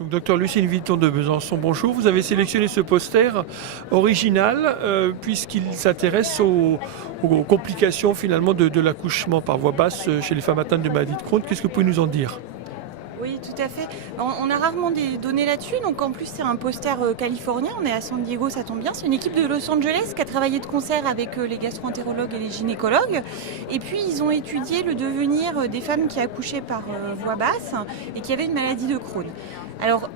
Donc, docteur Lucine Vitton de Besançon, bonjour. Vous avez sélectionné ce poster original puisqu'il s'intéresse aux complications finalement de l'accouchement par voie basse chez les femmes atteintes de maladie de Crohn. Qu'est-ce que vous pouvez nous en dire? Oui, tout à fait. On a rarement des données là-dessus. Donc en plus, c'est un poster californien. On est à San Diego, ça tombe bien. C'est une équipe de Los Angeles qui a travaillé de concert avec les gastro-entérologues et les gynécologues. Et puis, ils ont étudié le devenir des femmes qui accouchaient par voie basse et qui avaient une maladie de Crohn. Alors,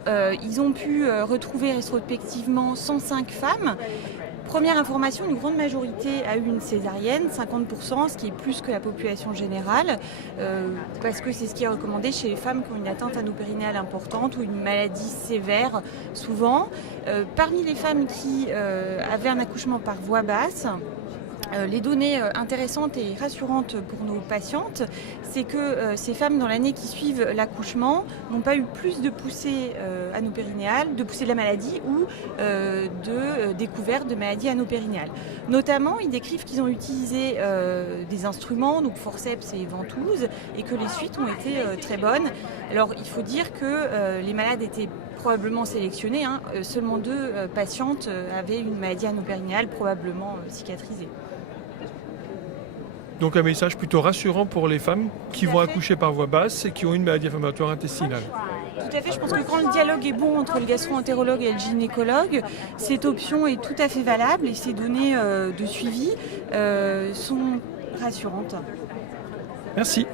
ils ont pu retrouver rétrospectivement 105 femmes. Première information, une grande majorité a eu une césarienne, 50%, ce qui est plus que la population générale, parce que c'est ce qui est recommandé chez les femmes qui ont une atteinte anopérinéale importante ou une maladie sévère, souvent. Parmi les femmes qui avaient un accouchement par voie basse, les données intéressantes et rassurantes pour nos patientes, c'est que ces femmes, dans l'année qui suivent l'accouchement, n'ont pas eu plus de poussée anopérinéale, de poussée de la maladie ou de découverte de maladie anopérinéale. Notamment, ils décrivent qu'ils ont utilisé des instruments, donc forceps et ventouses, et que les suites ont été très bonnes. Alors, il faut dire que les malades étaient probablement sélectionnés. Seulement 2 patientes avaient une maladie anopérinéale probablement cicatrisée. Donc un message plutôt rassurant pour les femmes qui vont accoucher par voie basse et qui ont une maladie inflammatoire intestinale. Tout à fait, je pense que quand le dialogue est bon entre le gastro-entérologue et le gynécologue, cette option est tout à fait valable et ces données de suivi sont rassurantes. Merci.